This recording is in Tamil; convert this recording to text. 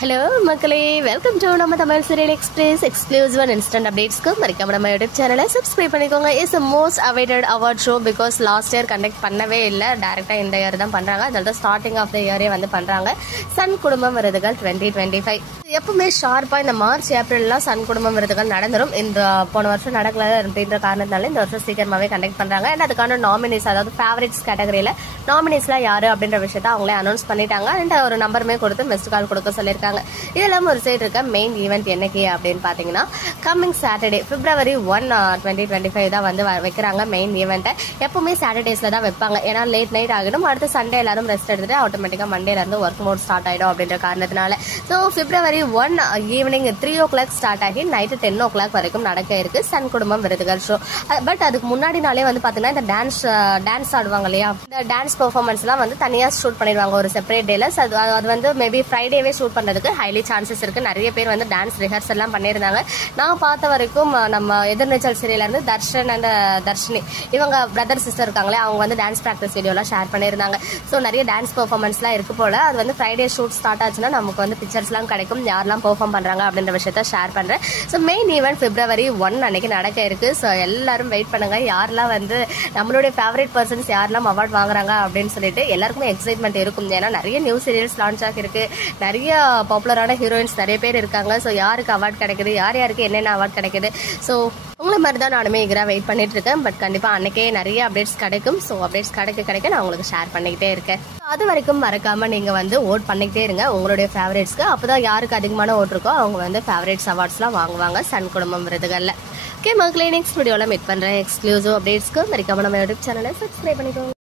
ஹலோ மக்களே, வெல்கம் டு நம்ம Tamil serial express exclusive and instant அப்டேட்ஸ்க்கு மறக்காம நம்ம யூடியூப் சேனலை சப்ஸ்கிரைப் பண்ணிக்கோங்க. Is most awaited award show because last year conduct பண்ணவே இல்லை, டேரெக்டாக இந்த இயர் தான் பண்ணுறாங்க. அதனால தான் ஸ்டார்டிங் ஆஃப் த இயரே வந்து பண்ணுறாங்க. சன் குடும்பம் விருதுகள் 2025 எப்பவுமே ஷார்ப்பாக இந்த மார்ச் ஏப்ரல்லாம் சன் குடும்பம் விருதுகள் நடந்துடும். இந்த போன வருஷம் நடக்கல அப்படின்ற காரணத்தினால இந்த வருஷம் சீக்கிரமாகவே கண்டக்ட் பண்ணுறாங்க. அண்ட் அதுக்கான நாமினிஸ், அதாவது ஃபேவரட்ஸ் கேட்டகரியில் நாமினிஸ்லாம் யாரு அப்படின்ற விஷயத்த அவங்களே அனௌன்ஸ் பண்ணிட்டாங்க. அண்ட் ஒரு நம்பருமே கொடுத்து மிஸ்ட் கால் கொடுக்க சொல்லியிருக்காங்க. இதெல்லாம் ஒரு சைடு இருக்க மெயின் ஈவெண்ட் என்னைக்கு அப்படின்னு பாத்தீங்கன்னா கம்மிங் சாட்டர்டே February 1, 2025 தான் வந்து வைக்கிறாங்க மெயின் ஈவெண்ட்டை. எப்பவுமே சாட்டர்டேஸ்ல தான் வைப்பாங்க, ஏன்னா லேட் நைட் ஆகிடும். அடுத்து சண்டே எல்லாரும் ரெஸ்ட் எடுத்துட்டு ஆட்டோமேட்டிக்கா மண்டேல இருந்து ஒர்க் மோட் ஸ்டார்ட் ஆயிடும் அப்படின்ற காரணத்தினால so February 1 evening 3 o'clock start ஆகி நைட்டு 10 o'clock வரைக்கும் நடக்க இருக்கு சன் குடும்பம் விருதுகள் ஷோ. பட் அதுக்கு முன்னாடி நாளே வந்து பாத்தீங்கன்னா இந்த டான்ஸ் ஆடுவாங்க இல்லையா, இந்த டான்ஸ் பெர்ஃபார்மன்ஸ் எல்லாம் வந்து தனியா ஷூட் பண்ணிடுவாங்க ஒரு செப்பரேட் டேல. அது வந்து மேபி ஃப்ரைடேவே ஷூட் பண்றதுக்கு ஹைலி சான்சஸ் இருக்கு. நிறைய பேர் வந்து டான்ஸ் ரிஹர்சல் எல்லாம் பண்ணியிருந்தாங்க. நான் பார்த்த வரைக்கும் நம்ம எதிர்நீச்சல் சீரியல்ல இருந்து தர்ஷன் அண்ட் தர்ஷினி இவங்க பிரதர் சிஸ்டர் இருக்காங்களே, அவங்க வந்து டான்ஸ் பிராக்டிஸ் வீடியோ எல்லாம் ஷேர் பண்ணியிருந்தாங்க. ஸோ நிறைய டான்ஸ் பெர்ஃபார்மன்ஸ் எல்லாம் இருக்கு போல. அது வந்து ஃப்ரைடே ஷூட் ஸ்டார்ட் ஆச்சுன்னா நமக்கு வந்து பிக்சர்ஸ் எல்லாம் கிடைக்கும், யாரெல்லாம் பெர்ஃபார்ம் பண்றாங்க அப்படின்ற விஷயத்த ஷேர் பண்றேன். ஸோ மெயின் ஈவெண்ட் February 1 அன்னைக்கு நடக்க இருக்கு. ஸோ எல்லாரும் வெயிட் பண்ணுங்க, யாரெல்லாம் வந்து நம்மளுடைய ஃபேவரட் பர்சன்ஸ் யாரெல்லாம் அவார்ட் வாங்குறாங்க அப்படின்னு சொல்லிட்டு எல்லாருக்குமே எக்ஸைட்மெண்ட் இருக்கும். ஏன்னா நிறைய நியூ சீரியல்ஸ் லான்ச் ஆகிருக்கு, நிறைய பாப்புலரான ஹீரோயின்ஸ் நிறைய பேர் இருக்காங்க. ஸோ யாருக்கு அவார்ட் கிடைக்குது, யார் யாருக்கு என்னென்ன அவார்ட் கிடைக்குது, ஸோ உங்களை மாதிரி தான் நானுமே எகராக வெயிட் பண்ணிட்டு இருக்கேன். பட் கண்டிப்பாக அன்னைக்கே நிறைய அப்டேட்ஸ் கிடைக்கும். ஸோ அப்டேட்ஸ் கிடைக்க நான் உங்களுக்கு ஷேர் பண்ணிக்கிட்டே இருக்கேன். அது வரைக்கும் மறக்காம நீங்க வந்து ஓட் பண்ணிக்கிட்டே இருங்க உங்களுடைய ஃபேவரட்ஸ்க்கு. அப்போதான் யாருக்கு அதிகமான ஓட் இருக்கோ அவங்க வந்து ஃபேவரட்ஸ் அவார்ட்ஸ்லாம் வாங்குவாங்க சன் குடும்பம் விருதுகள்ல. ஓகே மக்களே, நெக்ஸ்ட் வீடியோவில் மீட் பண்றேன். எக்ஸ்க்ளூசிவ் அப்டேட்ஸ்க்கு மறக்காம நம்ம யூடியூப் சேனலை சப்ஸ்கிரைப் பண்ணிக்கோங்க.